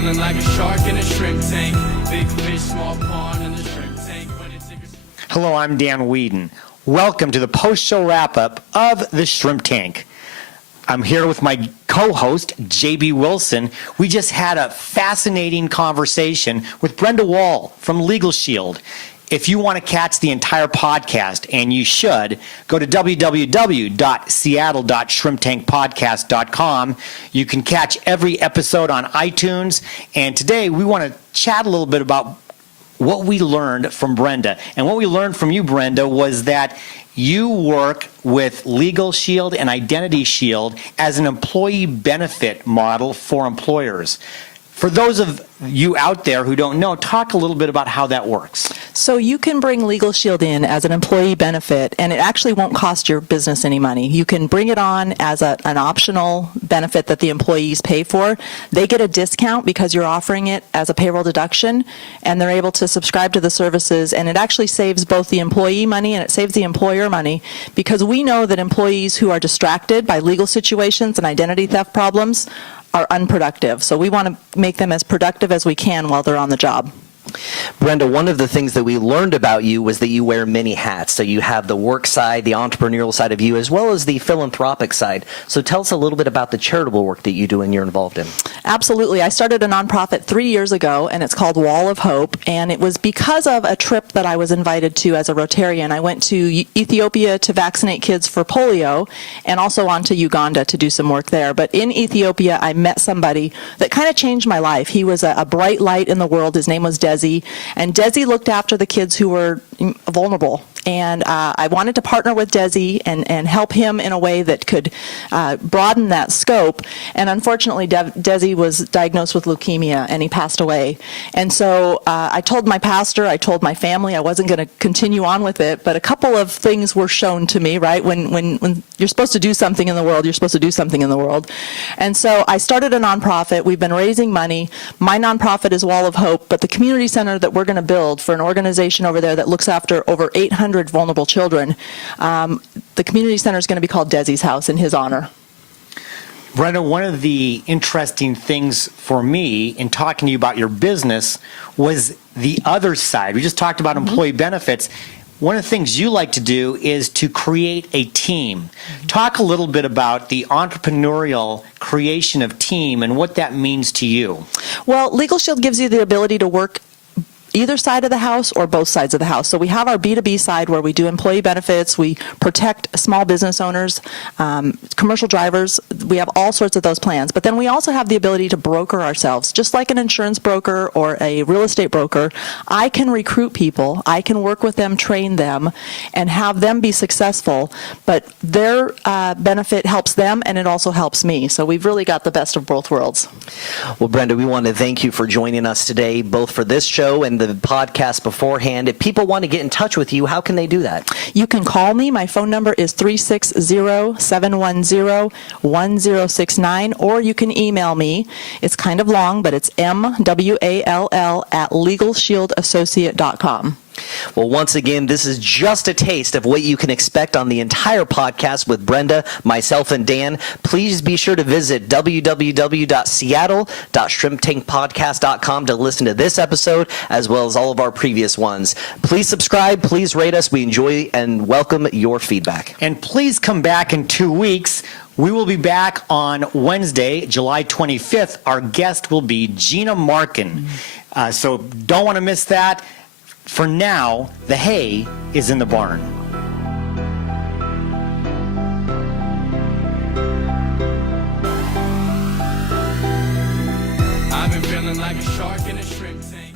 feeling like a shark in a shrimp tank. Big fish, small pond in the shrimp tank. Hello, I'm Dan Whedon. Welcome to the post-show wrap-up of The Shrimp Tank. I'm here with my co-host, JB Wilson. We just had a fascinating conversation with Brenda Wall from LegalShield. If you want to catch the entire podcast, and you should, go to www.seattle.shrimptankpodcast.com. You can catch every episode on iTunes. And today we want to chat a little bit about what we learned from Brenda. And what we learned from you, Brenda, was that you work with LegalShield and IdentityShield as an employee benefit model for employers. For those of you out there who don't know, talk a little bit about how that works. So you can bring LegalShield in as an employee benefit, and it actually won't cost your business any money. You can bring it on as an optional benefit that the employees pay for. They get a discount because you're offering it as a payroll deduction, and they're able to subscribe to the services, and it actually saves both the employee money and it saves the employer money, because we know that employees who are distracted by legal situations and identity theft problems are unproductive. So we want to make them as productive as we can while they're on the job. Brenda, one of the things that we learned about you was that you wear many hats. So you have the work side, the entrepreneurial side of you, as well as the philanthropic side. So tell us a little bit about the charitable work that you do and you're involved in. Absolutely. I started a nonprofit 3 years ago, and it's called Wall of Hope. And it was because of a trip that I was invited to as a Rotarian. I went to Ethiopia to vaccinate kids for polio, and also on to Uganda to do some work there. But in Ethiopia, I met somebody that kind of changed my life. He was a bright light in the world. His name was Desi. And Desi looked after the kids who were vulnerable. And I wanted to partner with Desi and help him in a way that could broaden that scope. And unfortunately, Desi was diagnosed with leukemia, and he passed away. And so I told my pastor, I told my family I wasn't going to continue on with it, but a couple of things were shown to me, right? When you're supposed to do something in the world, you're supposed to do something in the world. And so I started a nonprofit. We've been raising money. My nonprofit is Wall of Hope, but the community center that we're going to build for an organization over there that looks after over 800 vulnerable children, the community center is going to be called Desi's House in his honor. Brenda, one of the interesting things for me in talking to you about your business was the other side. We just talked about employee benefits. One of the things you like to do is to create a team. Talk a little bit about the entrepreneurial creation of team and what that means to you. Well, LegalShield gives you the ability to work either side of the house or both sides of the house. So we have our B2B side where we do employee benefits, we protect small business owners, commercial drivers, we have all sorts of those plans. But then we also have the ability to broker ourselves. Just like an insurance broker or a real estate broker, I can recruit people, I can work with them, train them, and have them be successful, but their benefit helps them and it also helps me. So we've really got the best of both worlds. Well, Brenda, we want to thank you for joining us today, both for this show and the podcast beforehand. If people want to get in touch with you, how can they do that? You can call me. My phone number is 360-710-1069, or you can email me. It's kind of long, but it's mwall@legalshieldassociate.com. Well, once again, this is just a taste of what you can expect on the entire podcast with Brenda, myself, and Dan. Please be sure to visit www.seattle.shrimptankpodcast.com to listen to this episode as well as all of our previous ones. Please subscribe. Please rate us. We enjoy and welcome your feedback. And please come back in 2 weeks. We will be back on Wednesday, July 25th. Our guest will be Gina Markin. So don't want to miss that. For now, the hay is in the barn. I've been feeling like a shark in a shrimp tank.